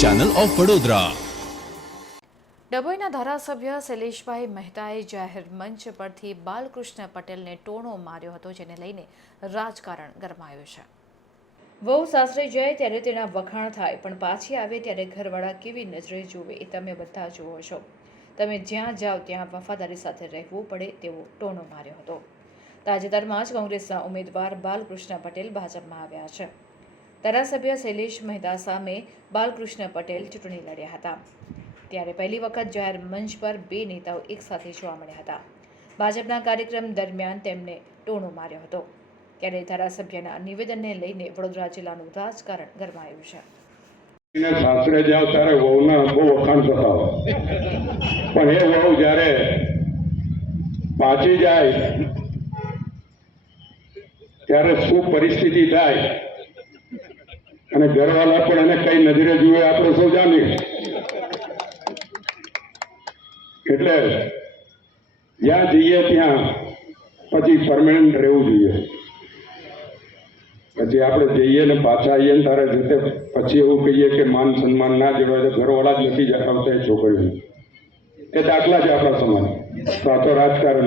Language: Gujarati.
ચેનલ ઓફ વડોદરા ડભોઈના ધારાસભ્ય શૈલેષભાઈ મહેતાએ જાહેર મંચ પરથી બાલકૃષ્ણ પટેલને ટોણો માર્યો હતો જેને લઈને રાજકારણ ગરમાયું છે. વહુ સાસરે જાય ત્યારે તેના વખાણ થાય પણ પાછી આવે ત્યારે ઘરવાળા કેવી નજરે જુએ એ તમે બધા જુઓ છો. તમે જ્યાં જાઓ ત્યાં વફાદારી સાથે રહેવું પડે તેવો ટોણો માર્યો હતો. તાજેતરમાં જ કોંગ્રેસના ઉમેદવાર બાલકૃષ્ણ પટેલ ભાજપમાં આવ્યા છે. ધારાસભ્ય શૈલેષ મહેતા સામે બાલકૃષ્ણ પટેલ ચૂંટણી લડ્યા હતા. ત્યારે પહેલી વખત જાહેર મંચ પર બે નેતાઓ એકસાથે જોવા મળ્યા હતા. ભાજપના કાર્યક્રમ દરમિયાન તેમને ટોણો માર્યો હતો. ત્યારે ધારાસભ્યના નિવેદનને લઈને વડોદરા જિલ્લાનું રાજકારણ ગરમાયું છે. સાસરે જાવ ત્યારે વહુના બહુ વખાણ થતા હોય પણ એ વહુ જ્યારે પાછી જાય, ત્યારે શું પરિસ્થિતિ થાય અને ઘરવાળા પણ એને કઈ નજરે જુએ, આપણે સૌ જાણીએ. એટલે જ્યાં જઈએ ત્યાં પછી પરમેનન્ટ રહેવું જોઈએ. પછી આપણે જઈએ ને પાછા આવીએ ને તારે જતે પછી એવું કહીએ કે માન સન્માન ના જવાય તો ઘરવાળા જ નથી જતા એ છોકરીઓ. એ દાખલા છે આપણા સમાજ તો આ તો રાજકારણ